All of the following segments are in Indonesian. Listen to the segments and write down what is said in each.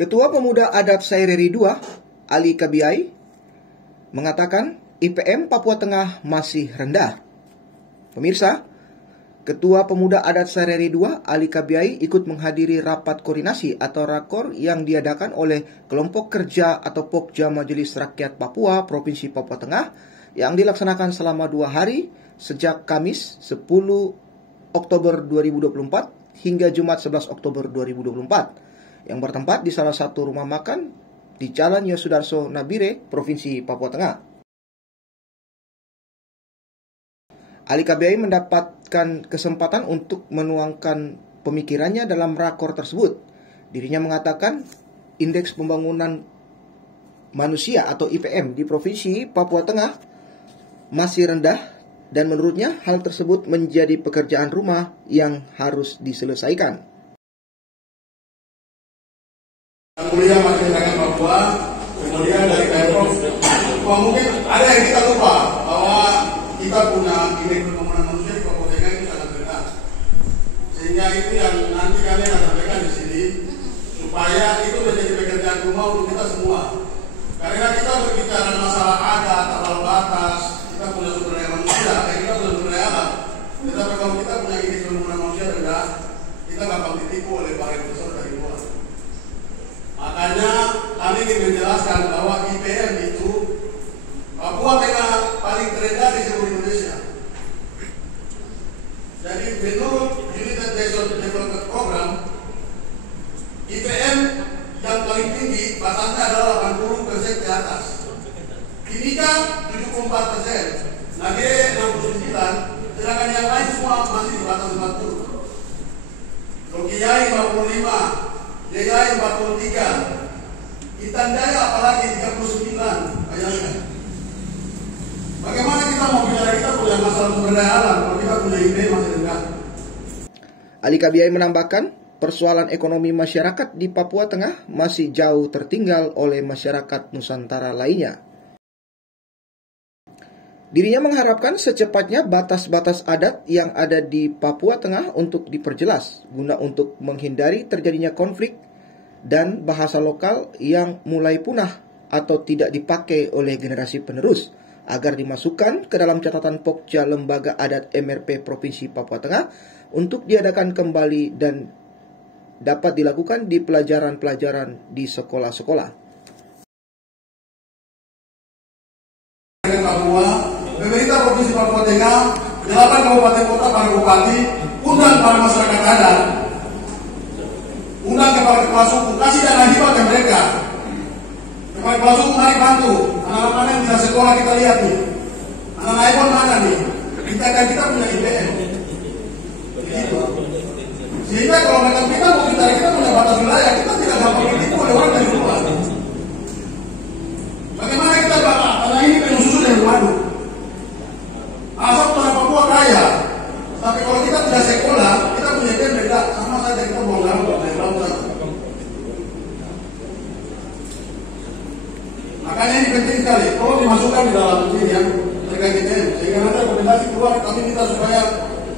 Ketua Pemuda Adat Saireri II, Ali Kabiai, mengatakan IPM Papua Tengah masih rendah. Pemirsa, Ketua Pemuda Adat Saireri II, Ali Kabiai, ikut menghadiri rapat koordinasi atau rakor yang diadakan oleh Kelompok Kerja atau Pokja Majelis Rakyat Papua Provinsi Papua Tengah yang dilaksanakan selama 2 hari sejak Kamis 10 Oktober 2024 hingga Jumat 11 Oktober 2024 yang bertempat di salah satu rumah makan di Jalan Yosudarso Nabire, Provinsi Papua Tengah. Ali Kabiai mendapatkan kesempatan untuk menuangkan pemikirannya dalam rakor tersebut. Dirinya mengatakan indeks pembangunan manusia atau IPM di Provinsi Papua Tengah masih rendah dan menurutnya hal tersebut menjadi pekerjaan rumah yang harus diselesaikan. Kemudian masyarakat Papua, kemudian dari Pemprov, mungkin ada yang kita lupa bahwa kita punya indeks pembangunan manusia di Papua Tengah itu sangat rendah. Sehingga itu yang nanti kami akan sampaikan di sini, supaya itu menjadi pekerjaan rumah untuk kita semua. Karena kita berbicara masalah adat, ambang batas, kita punya sumber daya manusia, kita punya sumber daya alam. Tetapi kalau kita punya indeks pembangunan manusia rendah, kita gampang ditipu oleh para investor dari luar. Makanya kami ingin menjelaskan bahwa IPM itu Papua Tengah paling terendah di seluruh Indonesia. Jadi menurut United Nations Development Program, IPM yang paling tinggi batasnya adalah 80% ke atas. Timika 74%, Nage 69%, sedangkan yang lain semua masih di batas 40%. Logiai 55%. Jaya 43, Intan Jaya apalagi 39, bayangkan. Bagaimana kita mau bicara kita punya masalah sumber daya alam kalau kita punya IPM masih rendah? Ali Kabiai menambahkan, persoalan ekonomi masyarakat di Papua Tengah masih jauh tertinggal oleh masyarakat Nusantara lainnya. Dirinya mengharapkan secepatnya batas-batas adat yang ada di Papua Tengah untuk diperjelas, guna untuk menghindari terjadinya konflik dan bahasa lokal yang mulai punah atau tidak dipakai oleh generasi penerus, agar dimasukkan ke dalam catatan Pokja Lembaga Adat MRP Provinsi Papua Tengah untuk diadakan kembali dan dapat dilakukan di pelajaran-pelajaran di sekolah-sekolah. Pemerintah Provinsi Papua Tengah, 8 kabupaten kota, para bupati, undang para masyarakat adat, undang kepala suku, kasih dana hibah ke mereka. Kepala suku mari bantu, anak-anak mana yang bisa sekolah kita lihat nih, anak-anak iPhone mana nih, kita punya IPM. Begitu. Sehingga kalau mereka kita punya batas wilayah, kita tidak gampang ditipu oleh orang dari luar. Bagaimana kita bapak, karena ini penuh susu dan madu. Asal orang Papua kaya, tapi kalau kita tidak sekolah, kita punya IPM beda, sama saja kita mau ngambek dari laut sana. Makanya ini penting sekali, kalau dimasukkan di dalam ini yang terkait IPM, sehingga nanti rekomendasi keluar, kami minta supaya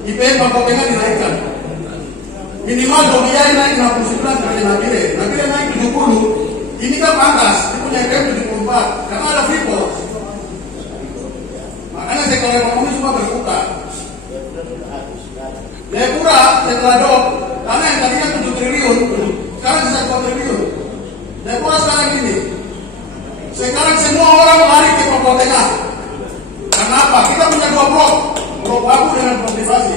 IPM Papua Tengah dinaikkan. Minimal Domiai naik 69 dari Nabire naik 70, ini kan pantas, dia punya IPM 74, karena ada Freeport. Makanya sektor ekonomi semua berputar. Lepura setelah dok, karena yang tadinya 7 triliun, sekarang bisa 2 triliun. Lepura sekarang gini, sekarang semua orang lari ke Papua Tengah. Kenapa? Kita punya 2 blok babu dengan blok privasi.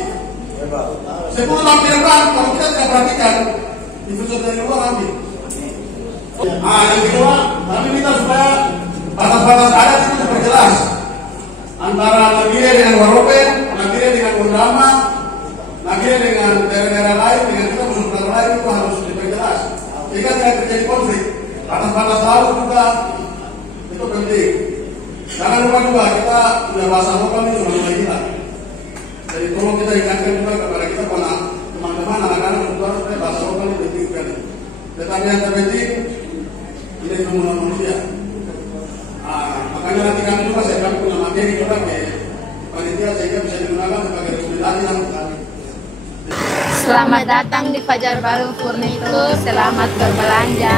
10 tahun ke depan, kalau kita tidak perhatikan, investor dari luar ambil. Yang kedua, kami minta supaya batas-batas adat itu diperjelas. Antara Nabire dengan Warope, Nabire dengan Undama, Nabire dengan daerah-daerah lain, dengan kita musuh lain itu harus diperjelas. Sehingga tidak terjadi konflik. Batas-batas laut juga itu penting. Jangan lupa juga kita punya bahasa lokal ini cuma kita. Jadi tolong kita ingatkan juga kepada kita pada teman-teman anak-anak juga supaya bahasa lokal ini penting sekali. Tetapi yang terpenting ini pembangunan manusia. Makanya nanti kami juga kami punya materi juga ke panitia sehingga bisa digunakan sebagai rekomendasi yang kami. Selamat datang di Fajar Baru Furnitur, selamat berbelanja.